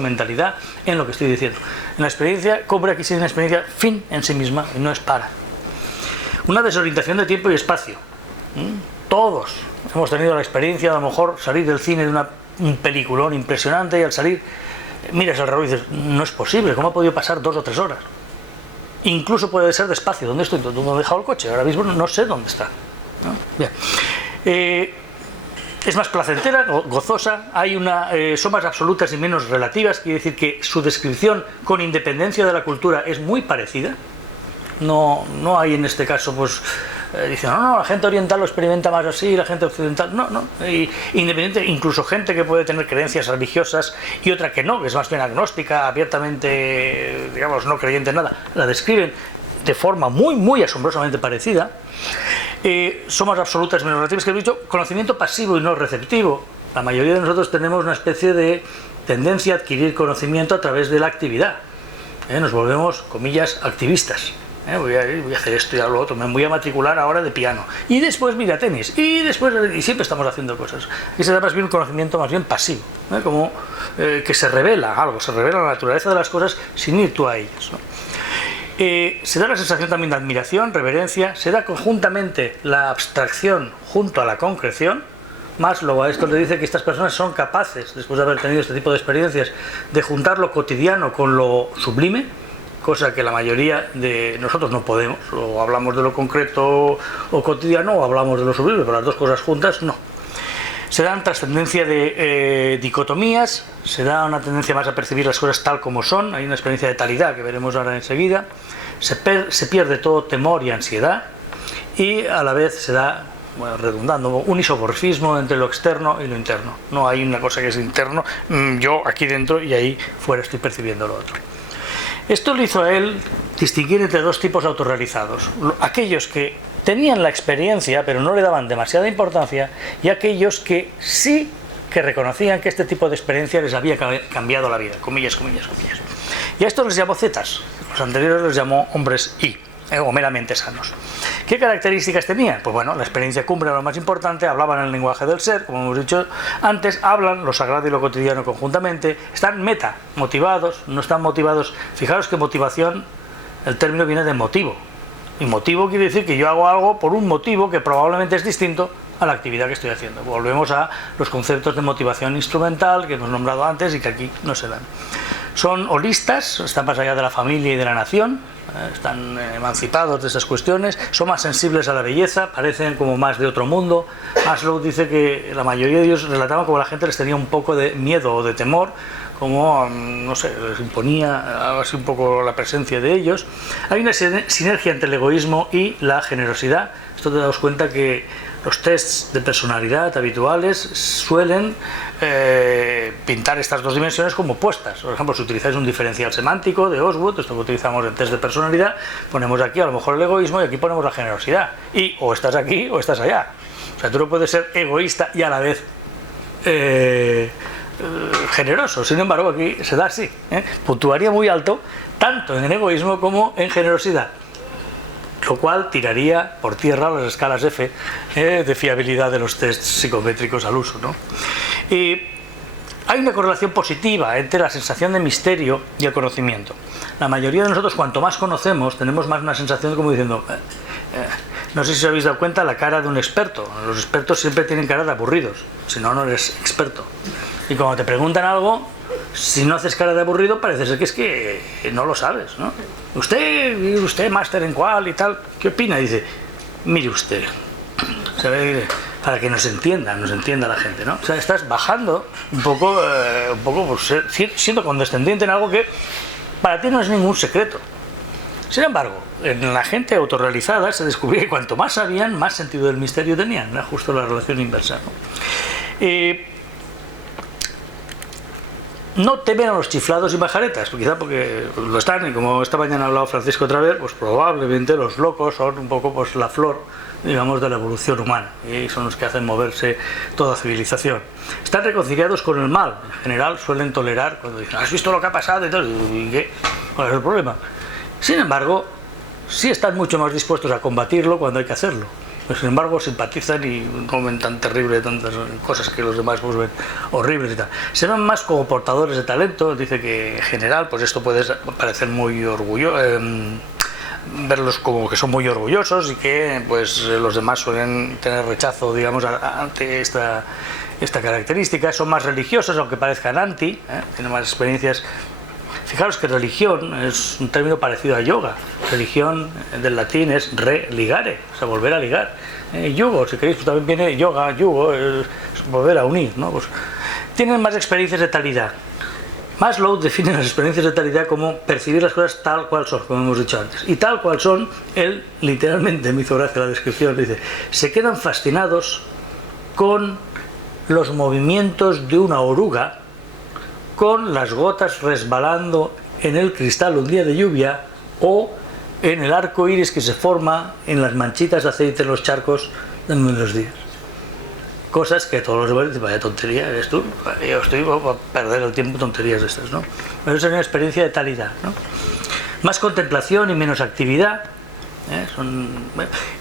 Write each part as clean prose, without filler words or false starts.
mentalidad en lo que estoy diciendo. En la experiencia, cobra aquí sí una experiencia fin en sí misma y no es para. Una desorientación de tiempo y espacio. Todos hemos tenido la experiencia de a lo mejor salir del cine de un peliculón impresionante y al salir miras al reloj y dices, no es posible, ¿cómo ha podido pasar 2 o 3 horas? Incluso puede ser despacio, ¿dónde estoy? ¿Dónde he dejado el coche? Ahora mismo no sé dónde está, ¿no? Bien. Es más placentera, gozosa, son más absolutas y menos relativas, quiere decir que su descripción con independencia de la cultura es muy parecida. No hay en este caso, pues, dicen, no, la gente oriental lo experimenta más así, la gente occidental, no. Independiente, incluso gente que puede tener creencias religiosas y otra que no, que es más bien agnóstica, abiertamente, digamos, no creyente en nada, la describen de forma muy asombrosamente parecida. Son más absolutas y menos relativas, que he dicho, conocimiento pasivo y no receptivo. La mayoría de nosotros tenemos una especie de tendencia a adquirir conocimiento a través de la actividad. Nos volvemos, comillas, activistas. Voy a hacer esto y lo otro, me voy a matricular ahora de piano. Y después, mira, tenis. Y siempre estamos haciendo cosas. Y se da más bien un conocimiento más bien pasivo, como que se revela algo, se revela la naturaleza de las cosas sin ir tú a ellas, ¿no? Se da la sensación también de admiración, reverencia, se da conjuntamente la abstracción junto a la concreción. Maslow a esto le dice que estas personas son capaces, después de haber tenido este tipo de experiencias, de juntar lo cotidiano con lo sublime, cosa que la mayoría de nosotros no podemos. O hablamos de lo concreto o cotidiano o hablamos de lo sublime, pero las dos cosas juntas no. Se dan trascendencia de dicotomías, se da una tendencia más a percibir las cosas tal como son, hay una experiencia de talidad que veremos ahora enseguida, se pierde todo temor y ansiedad y a la vez se da, bueno, redundando, un isomorfismo entre lo externo y lo interno. No hay una cosa que es interno, yo aquí dentro y ahí fuera estoy percibiendo lo otro. Esto le hizo a él distinguir entre dos tipos autorrealizados, aquellos que tenían la experiencia pero no le daban demasiada importancia y aquellos que sí que reconocían que este tipo de experiencia les había cambiado la vida, comillas. Y a estos les llamó zetas, los anteriores les llamó hombres I, o meramente sanos. ¿Qué características tenían? Pues bueno, la experiencia cumbre era lo más importante, hablaban el lenguaje del ser, como hemos dicho antes, hablan lo sagrado y lo cotidiano conjuntamente, están meta, motivados, no están motivados. Fijaros que motivación, el término viene de motivo. Y motivo quiere decir que yo hago algo por un motivo que probablemente es distinto a la actividad que estoy haciendo. Volvemos a los conceptos de motivación instrumental que hemos nombrado antes y que aquí no se dan. Son holistas, están más allá de la familia y de la nación, están emancipados de esas cuestiones, son más sensibles a la belleza, parecen como más de otro mundo. Maslow dice que la mayoría de ellos relataban como la gente les tenía un poco de miedo o de temor, como, no sé, les imponía así un poco la presencia de ellos. Hay una sinergia entre el egoísmo y la generosidad. Esto te das cuenta que los tests de personalidad habituales suelen pintar estas dos dimensiones como opuestas. Por ejemplo, si utilizáis un diferencial semántico de Osgood, esto que utilizamos en test de personalidad, ponemos aquí a lo mejor el egoísmo y aquí ponemos la generosidad. Y o estás aquí o estás allá. O sea, tú no puedes ser egoísta y a la vez generoso. Sin embargo, aquí se da así, puntuaría muy alto tanto en egoísmo como en generosidad, lo cual tiraría por tierra las escalas F de fiabilidad de los tests psicométricos al uso, ¿no? Y hay una correlación positiva entre la sensación de misterio y el conocimiento. La mayoría de nosotros, cuanto más conocemos, tenemos más una sensación como diciendo, no sé si os habéis dado cuenta la cara de un experto. Los expertos siempre tienen cara de aburridos, si no, no eres experto. Y cuando te preguntan algo, si no haces cara de aburrido, parece ser que es que no lo sabes, ¿no? Usted, máster en cuál y tal, ¿qué opina? Y dice, mire usted, ¿sabe? Para que nos entienda la gente, ¿no? O sea, estás bajando un poco pues, siendo condescendiente en algo que para ti no es ningún secreto. Sin embargo, en la gente autorrealizada se descubrió que cuanto más sabían, más sentido del misterio tenían. Era justo la relación inversa, ¿no? No temen a los chiflados y majaretas, quizá porque lo están, y como esta mañana ha hablado Francisco otra vez, pues probablemente los locos son un poco pues la flor, digamos, de la evolución humana, y son los que hacen moverse toda civilización. Están reconciliados con el mal, en general suelen tolerar cuando dicen, ¿has visto lo que ha pasado? ¿Y qué? ¿Cuál es el problema? Sin embargo, sí están mucho más dispuestos a combatirlo cuando hay que hacerlo. Pues, sin embargo, simpatizan y no ven tan terrible tantas cosas que los demás pues, ven horribles y tal. Se ven más como portadores de talento. Dice que en general, pues esto puede parecer muy orgulloso, verlos como que son muy orgullosos y que pues los demás suelen tener rechazo, digamos, ante esta característica. Son más religiosos, aunque parezcan anti, tienen más experiencias. Fijaros que religión es un término parecido a yoga. Religión del latín es religare, o sea, volver a ligar. Yugo, si queréis, pues también viene yoga, yugo, es volver a unir, ¿no? Pues tienen más experiencias de talidad. Maslow define las experiencias de talidad como percibir las cosas tal cual son, como hemos dicho antes. Y tal cual son, él literalmente, me hizo gracia la descripción, dice, se quedan fascinados con los movimientos de una oruga, con las gotas resbalando en el cristal un día de lluvia o en el arco iris que se forma en las manchitas de aceite en los charcos de los días. Cosas que todos los demás dicen, vaya tontería, eres tú, yo estoy a perder el tiempo en tonterías de estas, ¿no? Pero esa es una experiencia de talidad, ¿no? Más contemplación y menos actividad.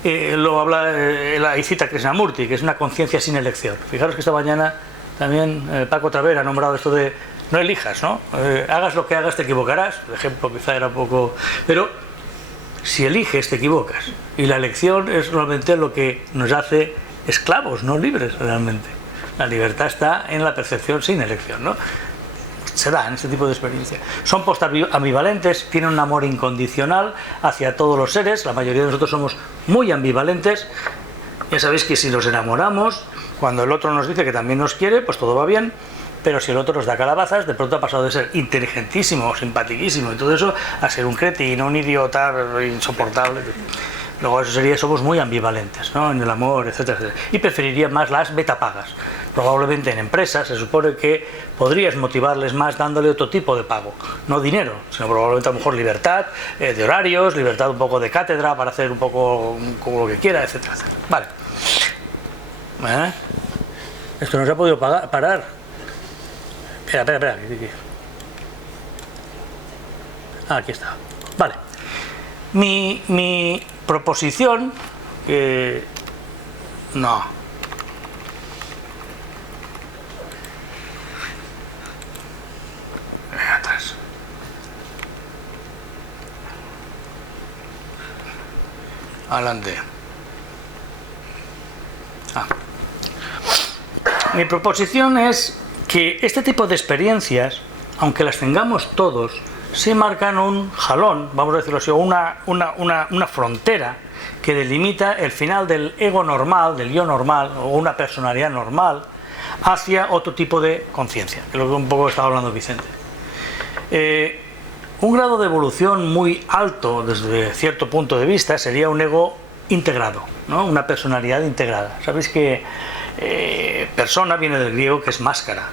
Lo habla la cita Krishnamurti, que es una conciencia sin elección. Fijaros que esta mañana también Paco Travera ha nombrado esto de no elijas, ¿no? Hagas lo que hagas te equivocarás. El ejemplo quizá era un poco... Pero si eliges te equivocas. Y la elección es realmente lo que nos hace esclavos, no libres realmente. La libertad está en la percepción sin elección, ¿no? Se da en este tipo de experiencia. Son post-ambivalentes, tienen un amor incondicional hacia todos los seres. La mayoría de nosotros somos muy ambivalentes. Ya sabéis que si nos enamoramos, cuando el otro nos dice que también nos quiere, pues todo va bien. Pero si el otro nos da calabazas, de pronto ha pasado de ser inteligentísimo, simpatiquísimo y todo eso, a ser un cretino, un idiota, insoportable. Luego eso sería, somos muy ambivalentes, ¿no? En el amor, etcétera, etcétera. Y preferiría más las betapagas. Probablemente en empresas se supone que podrías motivarles más dándole otro tipo de pago. No dinero, sino probablemente a lo mejor libertad de horarios, libertad un poco de cátedra para hacer un poco como lo que quiera, etcétera, etcétera. Vale. Esto no se ha podido parar. Espera. Aquí está. Vale. Mi proposición, que... No. Atrás. Adelante. Mi proposición es que este tipo de experiencias, aunque las tengamos todos, sí marcan un jalón, vamos a decirlo así, o una frontera que delimita el final del ego normal, del yo normal, o una personalidad normal, hacia otro tipo de conciencia, que es lo que un poco estaba hablando Vicente. Un grado de evolución muy alto desde cierto punto de vista sería un ego integrado, ¿no? Una personalidad integrada. Sabéis que persona viene del griego, que es máscara,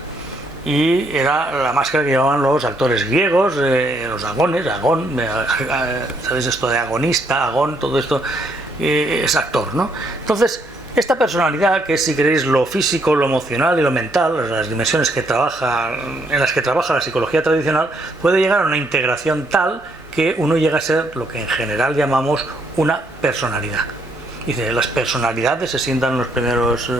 y era la máscara que llevaban los actores griegos, los agones, agón, ¿sabéis esto de agonista, agón? Todo esto es actor, ¿no? Entonces, esta personalidad, que es, si queréis, lo físico, lo emocional y lo mental, las dimensiones en las que trabaja la psicología tradicional, puede llegar a una integración tal que uno llega a ser lo que en general llamamos una personalidad. Dice, las personalidades se sientan en los primeros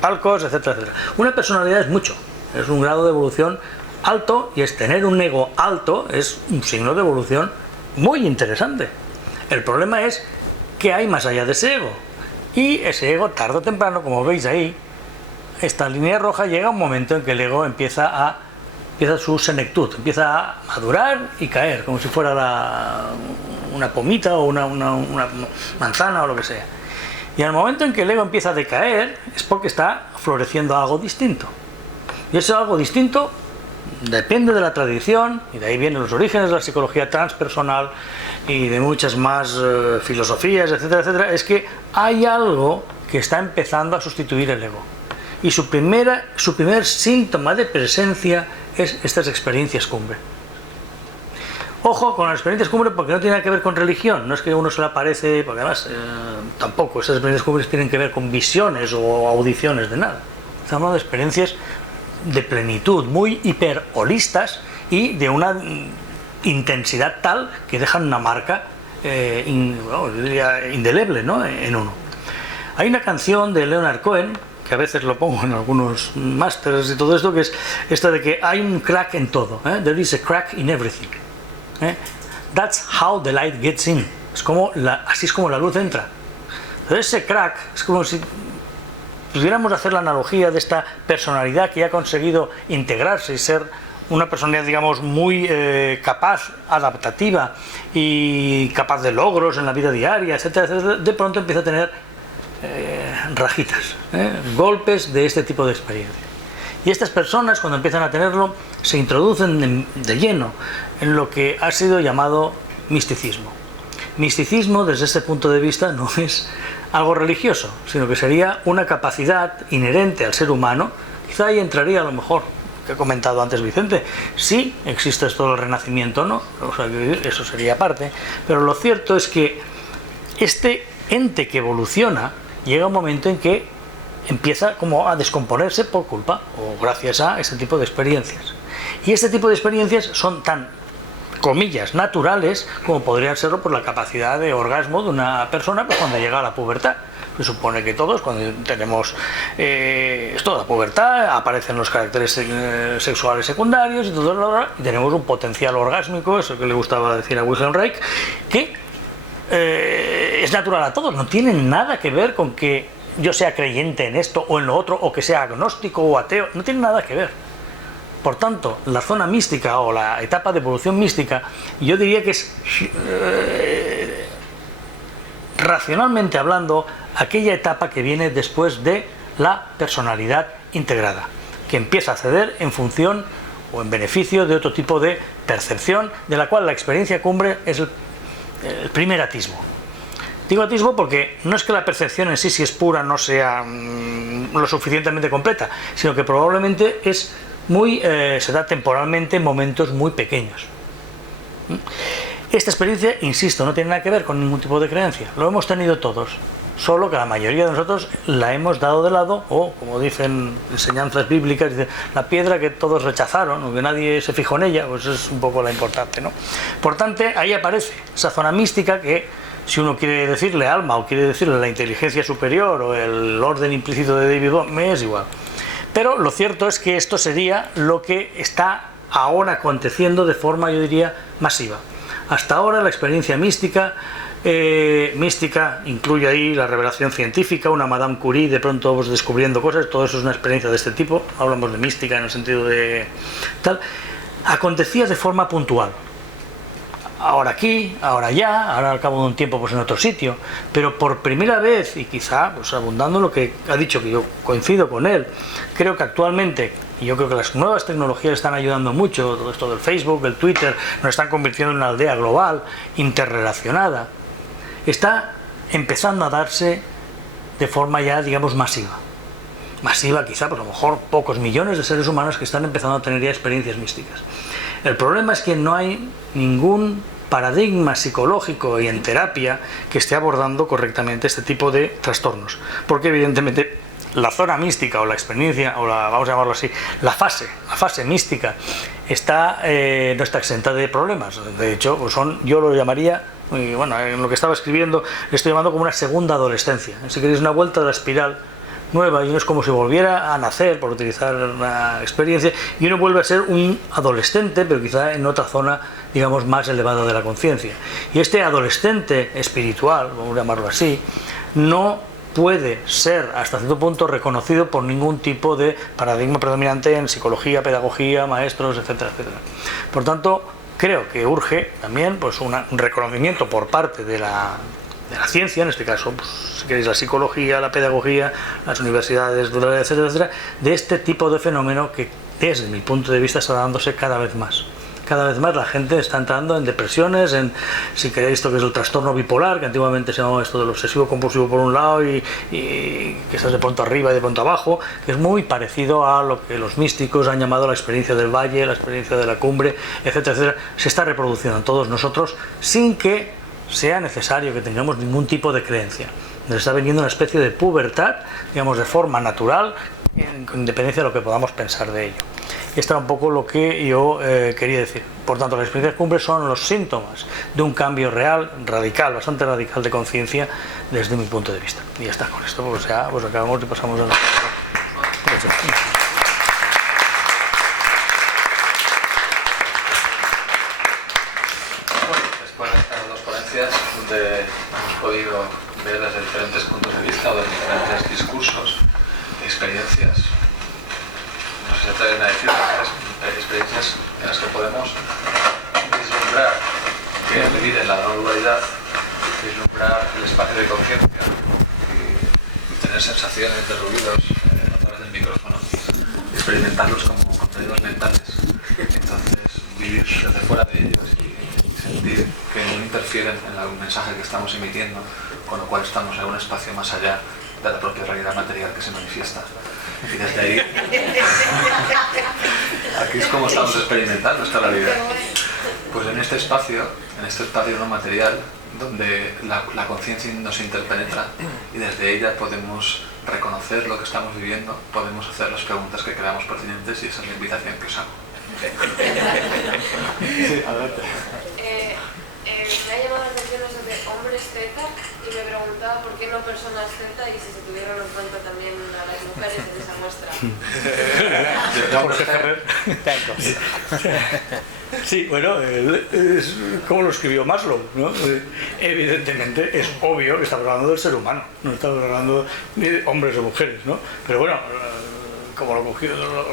palcos, etcétera, etcétera. Una personalidad es mucho, es un grado de evolución alto, y es tener un ego alto es un signo de evolución muy interesante. El problema es qué hay más allá de ese ego. Y ese ego, tarde o temprano, como veis ahí, esta línea roja, llega un momento en que el ego empieza su senectud, empieza a madurar y caer, como si fuera una pomita o una manzana o lo que sea. Y al momento en que el ego empieza a decaer, es porque está floreciendo algo distinto. Y ese algo distinto depende de la tradición, y de ahí vienen los orígenes de la psicología transpersonal y de muchas más filosofías, etcétera, etcétera. Es que hay algo que está empezando a sustituir el ego. Y su primer síntoma de presencia es estas experiencias cumbre. Ojo con las experiencias cumbre, porque no tiene nada que ver con religión. No es que uno se le aparece, porque además tampoco esas experiencias cumbres tienen que ver con visiones o audiciones de nada. Estamos hablando de experiencias de plenitud, muy hiperholistas y de una intensidad tal que dejan una marca yo diría indeleble, ¿no? En uno. Hay una canción de Leonard Cohen, que a veces lo pongo en algunos másters y todo esto, que es esta de que hay un crack en todo. There is a crack in everything. That's how the light gets in. Así es como la luz entra. Entonces ese crack es como si pudiéramos hacer la analogía de esta personalidad que ha conseguido integrarse y ser una personalidad, digamos, muy capaz, adaptativa y capaz de logros en la vida diaria, etcétera, etcétera. De pronto empieza a tener rajitas, golpes de este tipo de experiencia. Y estas personas, cuando empiezan a tenerlo, se introducen de lleno en lo que ha sido llamado misticismo. Misticismo, desde este punto de vista, no es algo religioso, sino que sería una capacidad inherente al ser humano. Quizá ahí entraría a lo mejor, que he comentado antes Vicente, si existe esto del renacimiento o no, o sea, eso sería aparte, pero lo cierto es que este ente que evoluciona llega un momento en que empieza como a descomponerse por culpa o gracias a este tipo de experiencias. Y este tipo de experiencias son tan, comillas, naturales, como podrían serlo por la capacidad de orgasmo de una persona pues, cuando llega a la pubertad. Se supone que todos, cuando tenemos esto, la pubertad, aparecen los caracteres sexuales secundarios y todo, y tenemos un potencial orgásmico, eso que le gustaba decir a Wilhelm Reich, que es natural a todos, no tiene nada que ver con que yo sea creyente en esto o en lo otro, o que sea agnóstico o ateo, no tiene nada que ver. Por tanto, la zona mística o la etapa de evolución mística, yo diría que es, racionalmente hablando, aquella etapa que viene después de la personalidad integrada, que empieza a ceder en función o en beneficio de otro tipo de percepción, de la cual la experiencia cumbre es el primer atisbo. Digo atisbo porque no es que la percepción en sí, si es pura, no sea lo suficientemente completa, sino que probablemente es se da temporalmente en momentos muy pequeños. Esta experiencia, insisto, no tiene nada que ver con ningún tipo de creencia, lo hemos tenido todos, solo que la mayoría de nosotros la hemos dado de lado, o como dicen enseñanzas bíblicas, dice, la piedra que todos rechazaron, o que nadie se fijó en ella, pues es un poco la importante, ¿no? Por tanto, ahí aparece esa zona mística que, si uno quiere decirle alma o quiere decirle la inteligencia superior o el orden implícito de David Bohm, me es igual. Pero lo cierto es que esto sería lo que está ahora aconteciendo de forma, yo diría, masiva. Hasta ahora la experiencia mística incluye ahí la revelación científica, una Madame Curie de pronto pues, descubriendo cosas, todo eso es una experiencia de este tipo, hablamos de mística en el sentido de tal, acontecía de forma puntual. Ahora aquí, ahora allá, ahora al cabo de un tiempo pues en otro sitio, pero por primera vez, y quizá pues abundando lo que ha dicho, que yo coincido con él, creo que actualmente, y yo creo que las nuevas tecnologías están ayudando mucho, todo esto del Facebook, el Twitter, nos están convirtiendo en una aldea global, interrelacionada, está empezando a darse de forma ya, digamos, masiva. Masiva quizá, pues a lo mejor pocos millones de seres humanos que están empezando a tener ya experiencias místicas. El problema es que no hay ningún paradigma psicológico y en terapia que esté abordando correctamente este tipo de trastornos, porque evidentemente la zona mística o la experiencia, o vamos a llamarlo así, la fase mística no está exenta de problemas. De hecho, pues yo lo llamaría, y bueno, en lo que estaba escribiendo le estoy llamando como una segunda adolescencia, si queréis una vuelta de la espiral nueva, y uno es como si volviera a nacer, por utilizar una experiencia, y uno vuelve a ser un adolescente, pero quizá en otra zona, digamos, más elevada de la conciencia. Y este adolescente espiritual, vamos a llamarlo así, no puede ser hasta cierto punto reconocido por ningún tipo de paradigma predominante en psicología, pedagogía, maestros, etcétera, etcétera. Por tanto, creo que urge también pues, un reconocimiento por parte de la ciencia, en este caso, pues, si queréis, la psicología, la pedagogía, las universidades, etcétera, etcétera, de este tipo de fenómeno que, desde mi punto de vista, está dándose cada vez más. Cada vez más la gente está entrando en depresiones, en, si queréis, esto que es el trastorno bipolar, que antiguamente se llamaba esto del obsesivo compulsivo por un lado y que estás de pronto arriba y de pronto abajo, que es muy parecido a lo que los místicos han llamado la experiencia del valle, la experiencia de la cumbre, etcétera, etcétera. Se está reproduciendo en todos nosotros sin que sea necesario que tengamos ningún tipo de creencia. Nos está viniendo una especie de pubertad, digamos, de forma natural, en independencia de lo que podamos pensar de ello. Esto era un poco lo que yo quería decir. Por tanto, las experiencias cumbres son los síntomas de un cambio real, radical, bastante radical de conciencia desde mi punto de vista. Y ya está, con esto pues ya pues acabamos y pasamos a la... Después de estas dos ponencias, donde hemos podido ver desde diferentes puntos de vista o de diferentes discursos, experiencias, no sé si se atreven a decir, experiencias en las que podemos vislumbrar que divide la no dualidad, vislumbrar el espacio de conciencia y tener sensaciones de ruidos a través del micrófono, experimentarlos como contenidos mentales, entonces vivir desde fuera de ellos y sentir que no interfieren en el mensaje que estamos emitiendo, con lo cual estamos en un espacio más allá de la propia realidad material que se manifiesta. Y desde ahí, aquí es como estamos experimentando esta realidad. Pues en este espacio no material, donde la conciencia nos interpenetra y desde ella podemos reconocer lo que estamos viviendo, podemos hacer las preguntas que creamos pertinentes y esa es la invitación que os hago. Sí, adelante. Me ha llamado la atención eso de hombres Z y me preguntaba por qué no personas Z y si se tuvieron en cuenta también a las mujeres en esa muestra. Sí, bueno, es como lo escribió Maslow, ¿no? Evidentemente es obvio que estamos hablando del ser humano, no estamos hablando de hombres o mujeres, ¿no? Pero bueno, como lo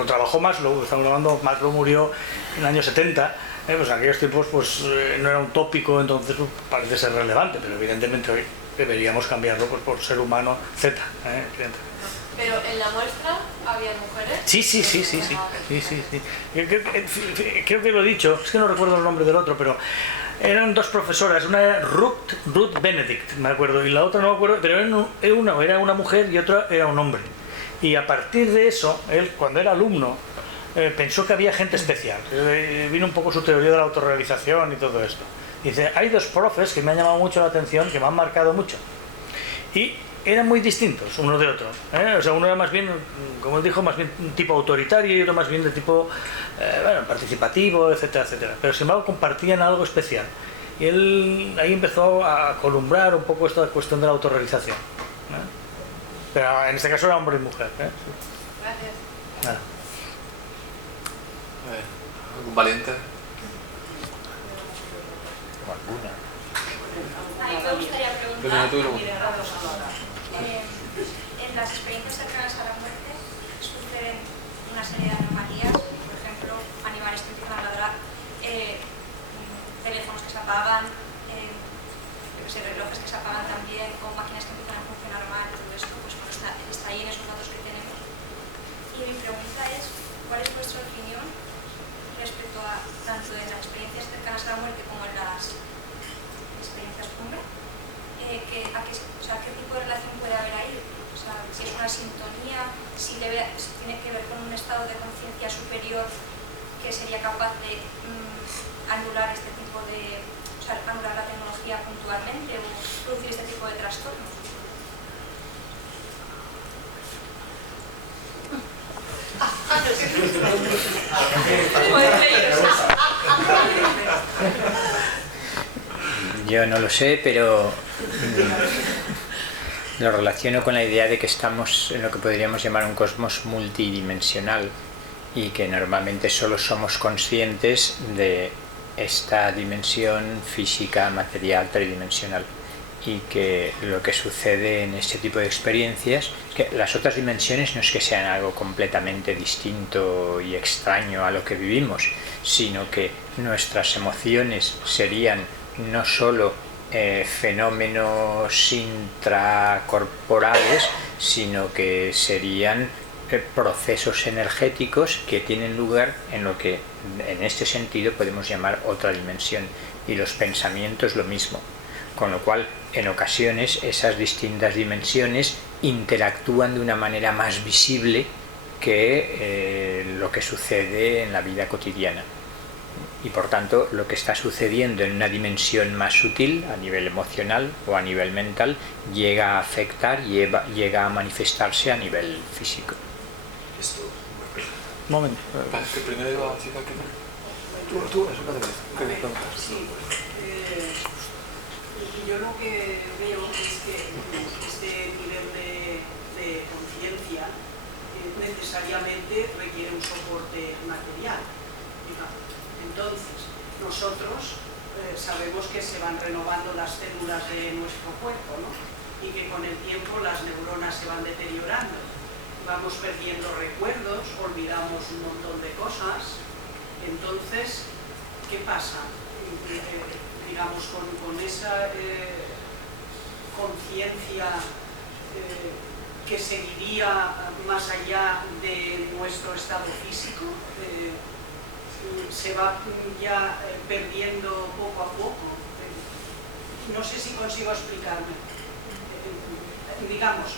trabajó Maslow, estamos hablando, Maslow murió en el año 70, pues en aquellos tiempos pues, no era un tópico, entonces pues, parece ser relevante, pero evidentemente hoy deberíamos cambiarlo pues, por ser humano Z. ¿Pero en la muestra había mujeres? Sí. Creo que lo he dicho, es que no recuerdo el nombre del otro, pero eran dos profesoras, una era Ruth Benedict, me acuerdo, y la otra no me acuerdo, pero era una mujer y otra era un hombre. Y a partir de eso, él cuando era alumno, pensó que había gente especial. Vino un poco su teoría de la autorrealización y todo esto. Dice, hay dos profes que me han llamado mucho la atención, que me han marcado mucho. Y eran muy distintos uno de otro. O sea, uno era más bien, como él dijo, más bien un tipo autoritario y otro más bien de tipo participativo, etcétera, etcétera. Pero sin embargo compartían algo especial. Y él ahí empezó a columbrar un poco esta cuestión de la autorrealización. Pero en este caso era hombre y mujer. Gracias. Nada. ¿Algún valiente? ¿Alguna? A mí me gustaría preguntar, en las experiencias cercanas a la muerte suceden una serie de anomalías, por ejemplo, animales que empiezan a ladrar, teléfonos que se apagan, relojes que se apagan también, o máquinas que empiezan a funcionar mal, todo esto, pues bueno, está ahí en esos datos que tenemos. Y mi pregunta es, ¿cuál es vuestra opinión respecto a tanto en las experiencias cercanas a la muerte como en las experiencias cumbre? ¿Qué tipo de relación puede haber ahí? O sea, si es una sintonía, si tiene que ver con un estado de conciencia superior que sería capaz de anular este tipo de, anular la tecnología puntualmente o producir este tipo de trastornos. Yo no lo sé, pero lo relaciono con la idea de que estamos en lo que podríamos llamar un cosmos multidimensional y que normalmente solo somos conscientes de esta dimensión física, material, tridimensional, y que lo que sucede en este tipo de experiencias es que las otras dimensiones no es que sean algo completamente distinto y extraño a lo que vivimos, sino que nuestras emociones serían no solo fenómenos intracorporales, sino que serían procesos energéticos que tienen lugar en lo que en este sentido podemos llamar otra dimensión, y los pensamientos lo mismo, con lo cual en ocasiones esas distintas dimensiones interactúan de una manera más visible que lo que sucede en la vida cotidiana. Y por tanto lo que está sucediendo en una dimensión más sutil, a nivel emocional o a nivel mental, llega a afectar, llega a manifestarse a nivel físico. Un momento. Que primero iba a chica que... Tú, eso que me preguntas. Sí. Yo lo que veo es que este nivel de conciencia necesariamente requiere un soporte material. Entonces, nosotros sabemos que se van renovando las células de nuestro cuerpo, ¿no? Y que con el tiempo las neuronas se van deteriorando. Vamos perdiendo recuerdos, olvidamos un montón de cosas. Entonces, ¿qué pasa? Digamos, con esa conciencia que seguiría más allá de nuestro estado físico, se va ya perdiendo poco a poco. No sé si consigo explicarme. Digamos,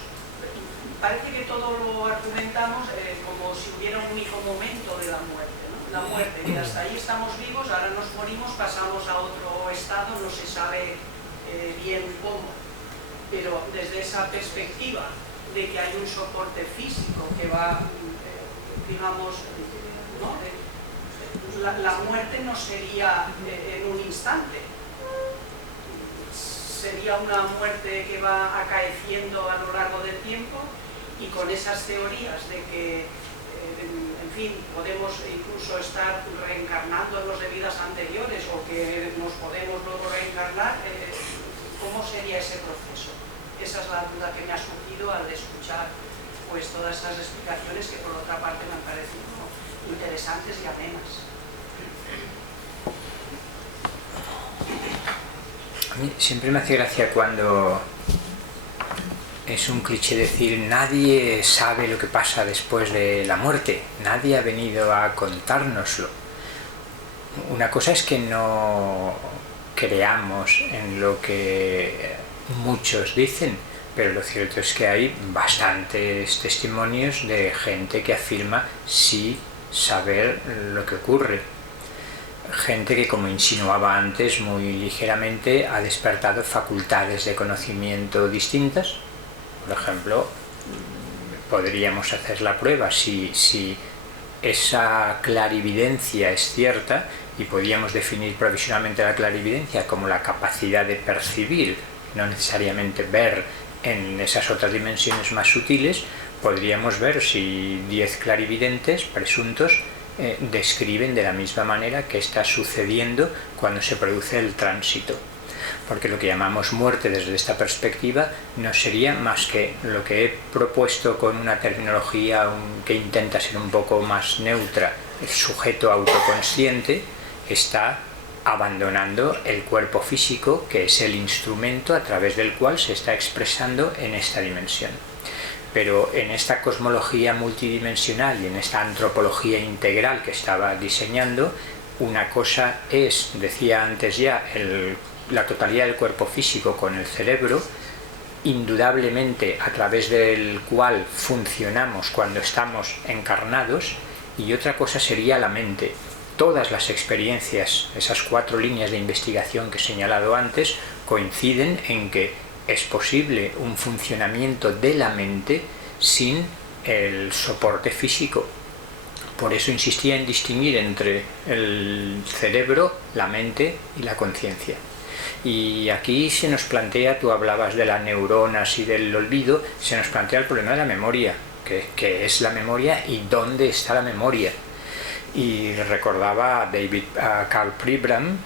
parece que todo lo argumentamos como si hubiera un único momento de la muerte, ¿no? La muerte, que hasta ahí estamos vivos, ahora nos morimos, pasamos a otro estado, no se sabe bien cómo. Pero desde esa perspectiva de que hay un soporte físico que va, digamos, ¿no? La muerte no sería en un instante. Sería una muerte que va acaeciendo a lo largo del tiempo, y con esas teorías de que, en fin, podemos incluso estar reencarnándonos de vidas anteriores o que nos podemos luego reencarnar, ¿cómo sería ese proceso? Esa es la duda que me ha surgido al escuchar pues todas esas explicaciones que por otra parte me han parecido interesantes y amenas. A mí siempre me hace gracia cuando es un cliché decir nadie sabe lo que pasa después de la muerte, nadie ha venido a contárnoslo. Una cosa es que no creamos en lo que muchos dicen, pero lo cierto es que hay bastantes testimonios de gente que afirma sí saber lo que ocurre. Gente que, como insinuaba antes muy ligeramente, ha despertado facultades de conocimiento distintas. Por ejemplo, podríamos hacer la prueba si esa clarividencia es cierta, y podríamos definir provisionalmente la clarividencia como la capacidad de percibir, no necesariamente ver en esas otras dimensiones más sutiles. Podríamos ver si 10 clarividentes presuntos describen de la misma manera que está sucediendo cuando se produce el tránsito. Porque lo que llamamos muerte desde esta perspectiva no sería más que lo que he propuesto con una terminología que intenta ser un poco más neutra. El sujeto autoconsciente está abandonando el cuerpo físico, que es el instrumento a través del cual se está expresando en esta dimensión. Pero en esta cosmología multidimensional y en esta antropología integral que estaba diseñando, una cosa es, decía antes ya, la totalidad del cuerpo físico con el cerebro, indudablemente a través del cual funcionamos cuando estamos encarnados, y otra cosa sería la mente. Todas las experiencias, esas 4 líneas de investigación que he señalado antes, coinciden en que es posible un funcionamiento de la mente sin el soporte físico. Por eso insistía en distinguir entre el cerebro, la mente y la conciencia. Y aquí se nos plantea, tú hablabas de las neuronas y del olvido, se nos plantea el problema de la memoria. ¿Qué es la memoria y dónde está la memoria? Y recordaba a Karl Pribram,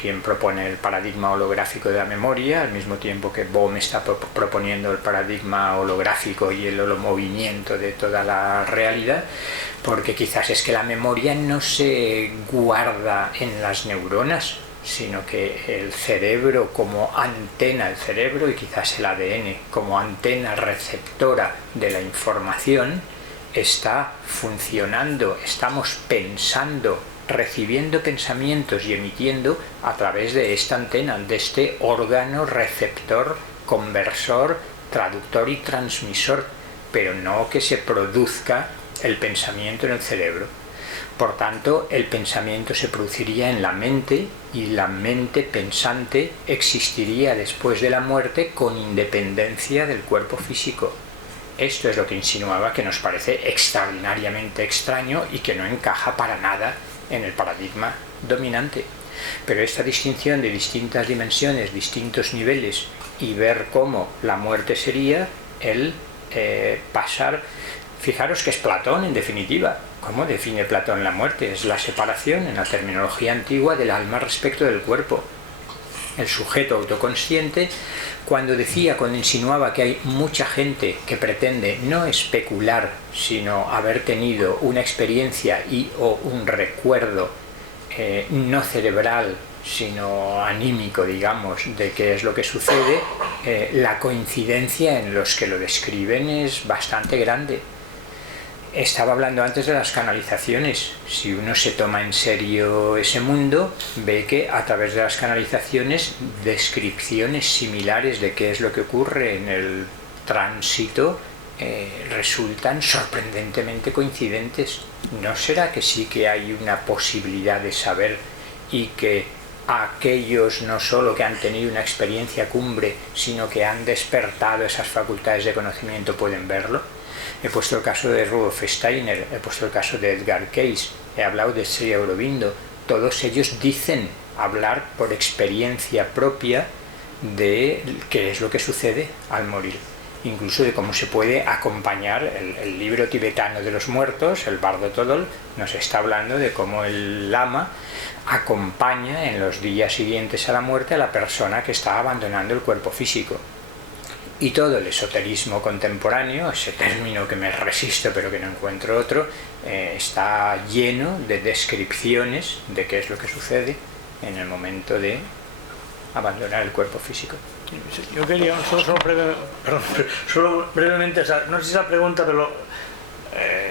quien propone el paradigma holográfico de la memoria, al mismo tiempo que Bohm está proponiendo el paradigma holográfico y el holomovimiento de toda la realidad, porque quizás es que la memoria no se guarda en las neuronas, sino que el cerebro como antena, el cerebro y quizás el ADN como antena receptora de la información, está funcionando, estamos pensando, recibiendo pensamientos y emitiendo a través de esta antena, de este órgano receptor, conversor, traductor y transmisor, pero no que se produzca el pensamiento en el cerebro. Por tanto, el pensamiento se produciría en la mente y la mente pensante existiría después de la muerte con independencia del cuerpo físico. Esto es lo que insinuaba, que nos parece extraordinariamente extraño y que no encaja para nada en el paradigma dominante. Pero esta distinción de distintas dimensiones, distintos niveles, y ver cómo la muerte sería el pasar... Fijaros que es Platón, en definitiva. ¿Cómo define Platón la muerte? Es la separación, en la terminología antigua, del alma respecto del cuerpo. El sujeto autoconsciente, cuando insinuaba que hay mucha gente que pretende no especular, sino haber tenido una experiencia o un recuerdo no cerebral, sino anímico, digamos, de qué es lo que sucede, la coincidencia en los que lo describen es bastante grande. Estaba hablando antes de las canalizaciones. Si uno se toma en serio ese mundo, ve que a través de las canalizaciones, descripciones similares de qué es lo que ocurre en el tránsito resultan sorprendentemente coincidentes. ¿No será que sí que hay una posibilidad de saber y que aquellos no solo que han tenido una experiencia cumbre, sino que han despertado esas facultades de conocimiento pueden verlo? He puesto el caso de Rudolf Steiner, he puesto el caso de Edgar Cayce, he hablado de Sri Aurobindo. Todos ellos dicen hablar por experiencia propia de qué es lo que sucede al morir, incluso de cómo se puede acompañar. El libro tibetano de los muertos, el Bardo Todol, nos está hablando de cómo el lama acompaña en los días siguientes a la muerte a la persona que está abandonando el cuerpo físico. Y todo el esoterismo contemporáneo, ese término que me resisto pero que no encuentro otro, está lleno de descripciones de qué es lo que sucede en el momento de abandonar el cuerpo físico. Yo quería solo brevemente, o sea, no sé si esa pregunta, pero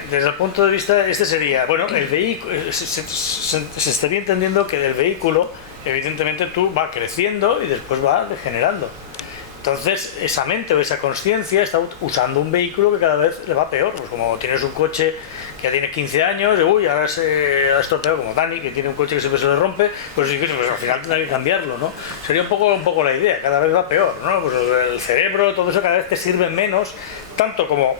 desde el punto de vista, este sería, bueno, el vehículo, se estaría entendiendo que del vehículo, evidentemente tú va creciendo y después va degenerando. Entonces, esa mente o esa conciencia está usando un vehículo que cada vez le va peor. Pues como tienes un coche que ya tiene 15 años, y uy, ahora se ha estropeado, como Dani, que tiene un coche que siempre se le rompe, pues al final tendrá que cambiarlo, ¿no? Sería un poco la idea, cada vez va peor, ¿no? Pues el cerebro, todo eso cada vez te sirve menos, tanto como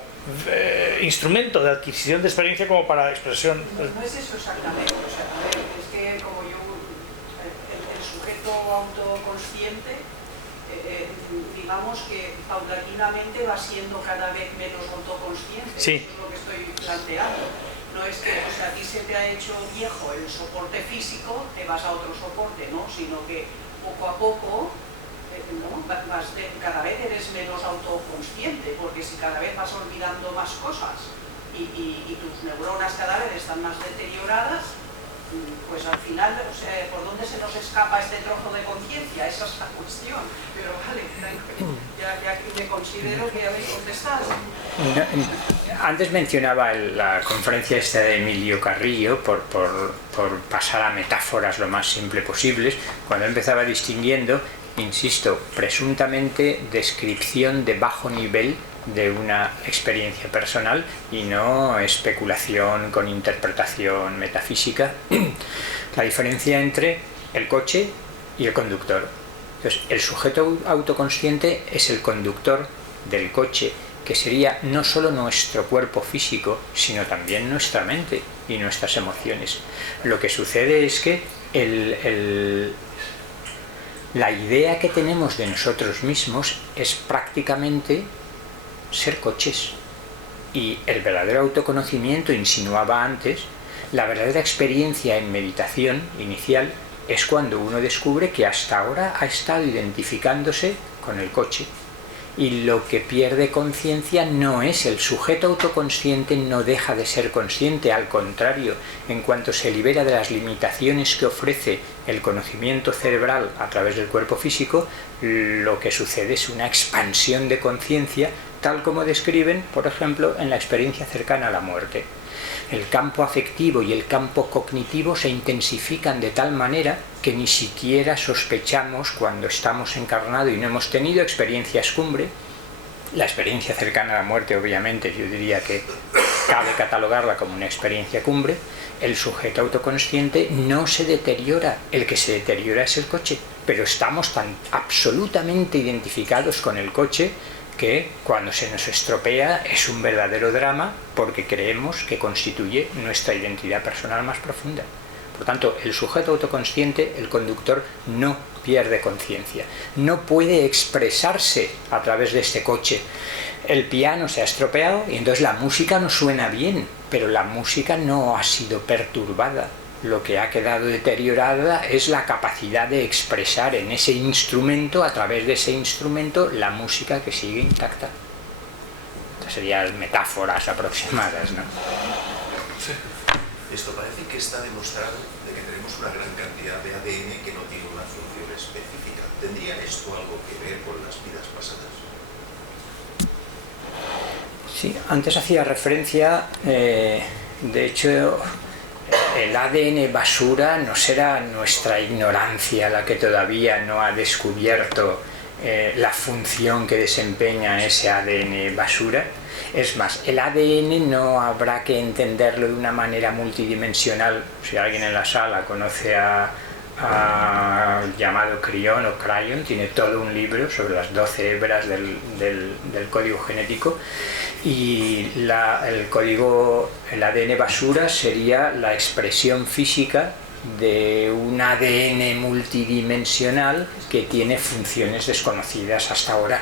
instrumento de adquisición de experiencia como para expresión. Pues no es eso exactamente, o sea, a ver, es que como yo, el sujeto autoconsciente, digamos que paulatinamente va siendo cada vez menos autoconsciente. Sí. Eso es lo que estoy planteando. No es que, o sea, a ti se te ha hecho viejo el soporte físico, te vas a otro soporte, ¿no? Sino que poco a poco, ¿no? Cada vez eres menos autoconsciente, porque si cada vez vas olvidando más cosas y tus neuronas cada vez están más deterioradas, pues al final, o sea, ¿por dónde se nos escapa este trozo de conciencia? Esa es la cuestión. Pero vale, ya me considero que habéis contestado. Antes mencionaba la conferencia esta de Emilio Carrillo, por pasar a metáforas lo más simple posibles, cuando empezaba distinguiendo, insisto, presuntamente descripción de bajo nivel de una experiencia personal y no especulación con interpretación metafísica, la diferencia entre el coche y el conductor. Entonces, el sujeto autoconsciente es el conductor del coche, que sería no solo nuestro cuerpo físico, sino también nuestra mente y nuestras emociones. Lo que sucede es que la idea que tenemos de nosotros mismos es prácticamente ser coches, y el verdadero autoconocimiento, insinuaba antes, la verdadera experiencia en meditación inicial es cuando uno descubre que hasta ahora ha estado identificándose con el coche, y lo que pierde conciencia no es el sujeto autoconsciente, no deja de ser consciente, al contrario, en cuanto se libera de las limitaciones que ofrece el conocimiento cerebral a través del cuerpo físico, lo que sucede es una expansión de conciencia, tal como describen, por ejemplo, en la experiencia cercana a la muerte. El campo afectivo y el campo cognitivo se intensifican de tal manera que ni siquiera sospechamos, cuando estamos encarnados y no hemos tenido experiencias cumbre. La experiencia cercana a la muerte, obviamente, yo diría que cabe catalogarla como una experiencia cumbre. El sujeto autoconsciente no se deteriora, el que se deteriora es el coche, pero estamos tan absolutamente identificados con el coche que cuando se nos estropea es un verdadero drama porque creemos que constituye nuestra identidad personal más profunda. Por tanto, el sujeto autoconsciente, el conductor, no pierde conciencia, no puede expresarse a través de este coche. El piano se ha estropeado y entonces la música no suena bien, pero la música no ha sido perturbada. Lo que ha quedado deteriorada es la capacidad de expresar en ese instrumento, a través de ese instrumento, la música que sigue intacta. Estas serían metáforas aproximadas, ¿no? Sí. Esto parece que está demostrado de que tenemos una gran cantidad de ADN que no tiene una función específica. ¿Tendría esto algo que ver con las vidas pasadas? Sí, antes hacía referencia, de hecho, el ADN basura no será nuestra ignorancia la que todavía no ha descubierto la función que desempeña ese ADN basura. Es más, el ADN no habrá que entenderlo de una manera multidimensional. Si alguien en la sala conoce llamado Cryon o Cryon, tiene todo un libro sobre las 12 hebras del código genético, y el ADN basura sería la expresión física de un ADN multidimensional que tiene funciones desconocidas hasta ahora.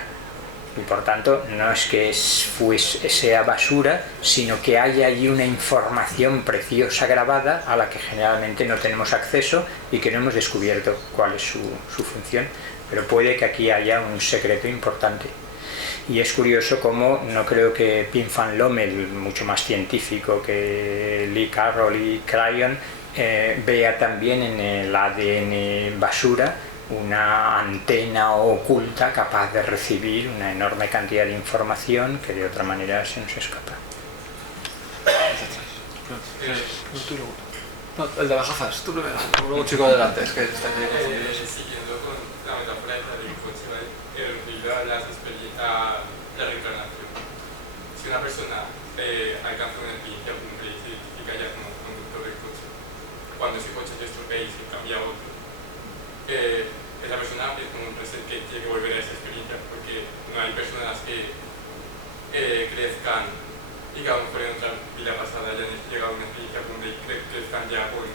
Y por tanto no es que sea basura, sino que hay allí una información preciosa grabada a la que generalmente no tenemos acceso y que no hemos descubierto cuál es su función, pero puede que aquí haya un secreto importante. Y es curioso cómo no creo que Pim van Lommel, mucho más científico que Lee Carroll y Cryon, vea también en el ADN basura una antena oculta capaz de recibir una enorme cantidad de información que de otra manera se nos escapa. No, el de las gafas, tú primero, luego chico adelante, es que está aquí confundido. Siguiendo con la metáfora de la coche, referido a las experiencias, la reencarnación. Si una persona alcanza una experiencia cumple y se identifica ya como conductor del coche, cuando ese coche se estropea y se cambia a otro, esa persona es como un presente que tiene que volver a esa experiencia, porque no hay personas que crezcan y que a lo mejor en otra vida pasada hayan llegado a una experiencia cumbre y crezcan ya con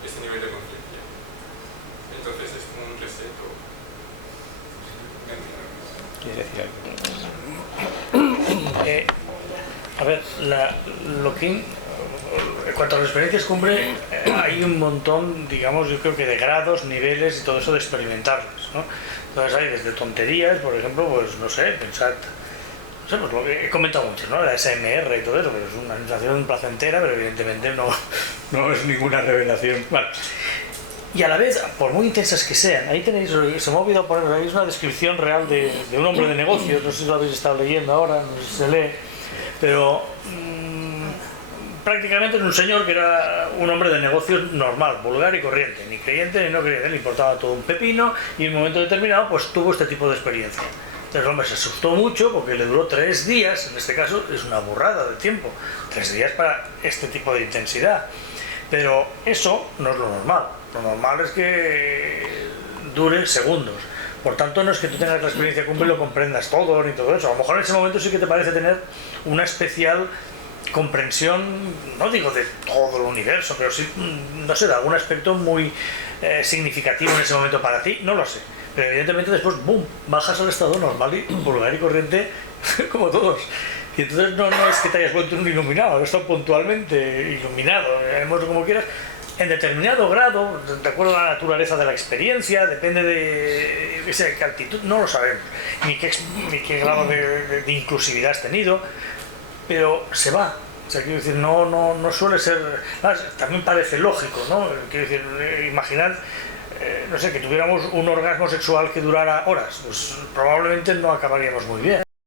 ese nivel de conciencia. Entonces es como un reseto. ¿Quieres decir algo? A ver, en cuanto a las experiencias cumbre, hay un montón, digamos, yo creo que de grados, niveles y todo eso de experimentarlas, ¿no? Entonces hay desde tonterías, por ejemplo, pues no sé, pensad, no sé, pues lo que he comentado mucho, ¿no? La SMR y todo eso, pero es una sensación placentera, pero evidentemente no es ninguna revelación. Vale. Y a la vez, por muy intensas que sean, ahí tenéis, se me ha olvidado poner, ahí es una descripción real de un hombre de negocios, no sé si lo habéis estado leyendo ahora, no sé si se lee, pero prácticamente es un señor que era un hombre de negocios normal, vulgar y corriente, ni creyente ni no creyente, le importaba todo un pepino, y en un momento determinado pues tuvo este tipo de experiencia. Entonces el hombre se asustó mucho porque le duró 3 días, en este caso es una burrada de tiempo, 3 días para este tipo de intensidad. Pero eso no es lo normal. Lo normal es que dure segundos. Por tanto, no es que tú tengas la experiencia cumbre y lo comprendas todo ni todo eso. A lo mejor en ese momento sí que te parece tener una especial comprensión, no digo de todo el universo, pero sí, no sé, de algún aspecto muy significativo en ese momento para ti, no lo sé. Pero evidentemente después, ¡boom!, bajas al estado normal y vulgar y corriente como todos. Y entonces no es que te hayas vuelto un iluminado, has estado puntualmente iluminado, llamémoslo como quieras, en determinado grado, de acuerdo a la naturaleza de la experiencia, depende de qué actitud, no lo sabemos, ni qué grado de inclusividad has tenido, pero se va. O sea, quiero decir, no suele ser, también parece lógico, ¿no? Quiero decir, imaginad, no sé, que tuviéramos un orgasmo sexual que durara horas, pues probablemente no acabaríamos muy bien.